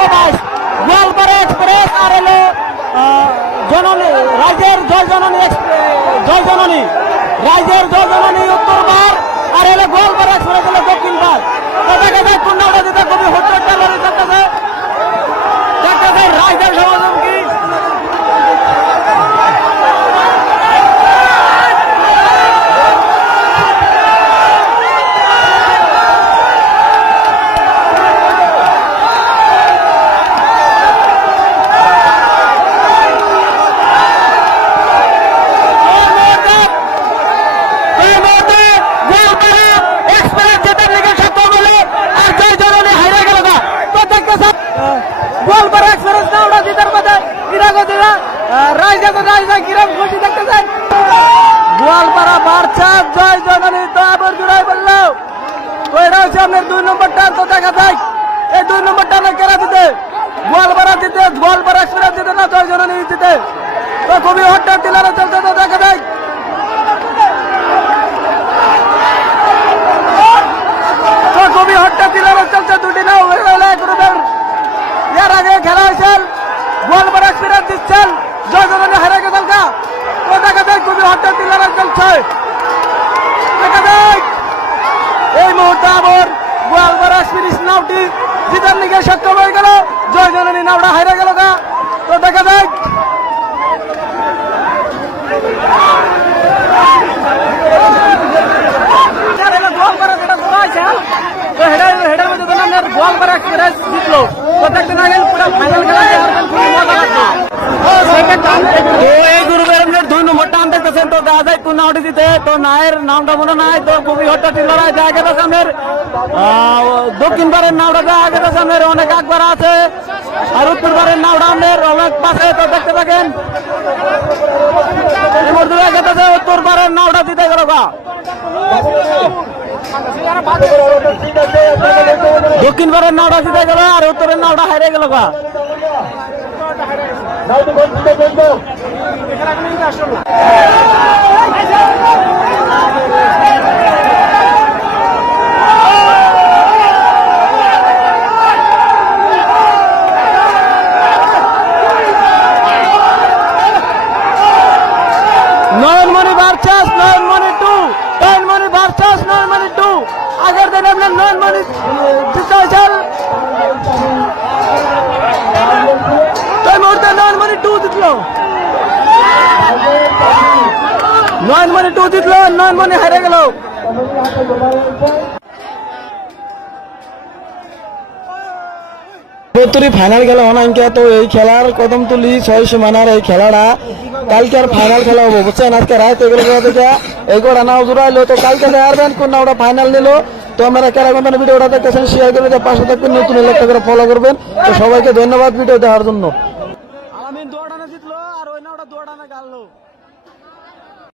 প্রকাশ Goalpara express আর হলো জননী রাজ্যের জয় জননী রাজ্যের জয় জননী উত্তর বার আর হলো গোয়ালপাড়া এক্সপ্রেস হলো দক্ষিণ বার। দেখা যায় পূর্ণাটা দিতে খুবই হচ্ছে রাজ্যের সমাজমুখী গোয়ালপাড়া এক্সপ্রেস নাওড়া জিতার কথা গোয়ালপাড়া বারছা জয় জননী তো আবার জুড়াই বললো ওইটা হচ্ছে আপনার 2 নম্বর টান। তো দেখা যায় এই 2 নম্বর টানে কেরা দিতে গোয়ালপাড়া দিতে গোয়ালপাড়া এক্সপ্রেস দিতে না জয় জননী দিতে। তো খুবই হট্টা টিলারে চলছে। তো দেখা যায় তো খুবই হট্টা টিলারে চলছে দুটি নাও এর আগে খেলা হয়েছে গোয়ালপাড়া এক্সপ্রেস দিচ্ছেন জয় জননী হারা গেছেন কা। তো দেখা যায় খুবই হট্টা টিলারে চলছে। দেখা যায় এই মুহূর্তে আবার গোয়ালপাড়া এক্সপ্রেস নাওটি জিতার লিগে সক্ষম হয়ে গেল জয় জননী নাওটা হারা গেল কা। তো দেখা যায় গোয়ালপাড়া যেটা ঘোরাইছে তো হেডার মধ্যে গোয়ালপাড়া এক্সপ্রেস জিতলো। তো দেখতে না গেল পুরো ফাইনাল খেলা খুবই মজা লাগলো। এই গ্রুপের 2 নম্বর টান দেখতেছেন। তো দেখা যায় টুর্নামেন্ট দিতে তো নায়ের নামটা মনে নাই। তো খুবই হঠাৎ লড়াই জায়গা সামনের দক্ষিণ পারের নাওটা জায়গা সামনের অনেক আকবার আছে আর উত্তর পারের নাওটা আমাদের অনেক পাশে। তো দেখতে থাকেন উত্তর পারের নাওটা দিতে গেল গা দক্ষিণ পারের নাওটা জিতে গেল আর উত্তরের নাওটা হারে গেল গা। নয়নমণি ভার্সাস নয়নমণি 2 নয়নমণি ভার্সাস নয়নমণি 2 আগের দিন আপনার নয়নমণি জিতেছেন। এই মুহূর্তে নয়নমণি 2 জিতলো নয়নমণি 2 জিতলো নয়নমণি হারে গেল। ফাইনাল খেলা অনাঙ্কা। তো এই খেলার কদম তুলি 6 সীমানার এই খেলাটা কালকে আর ফাইনাল খেলা হবো বুঝছেন। আজকে রাত এগুলো দেখে এই গোড়া নাও জুড়াইলো। তো কালকে হারবেন কোন নাওটা ফাইনাল নিল। তো আমরা কেরাগঞ্জের ভিডিওটা দেখতেছেন শেয়ার করে পাশে থাকবেন নতুন এলাকা করে ফলো করবেন। তো সবাইকে ধন্যবাদ ভিডিও দেওয়ার জন্য। আলামিন 2 রানে জিতলো আর ওই নাওটা 2 রানে গাললো।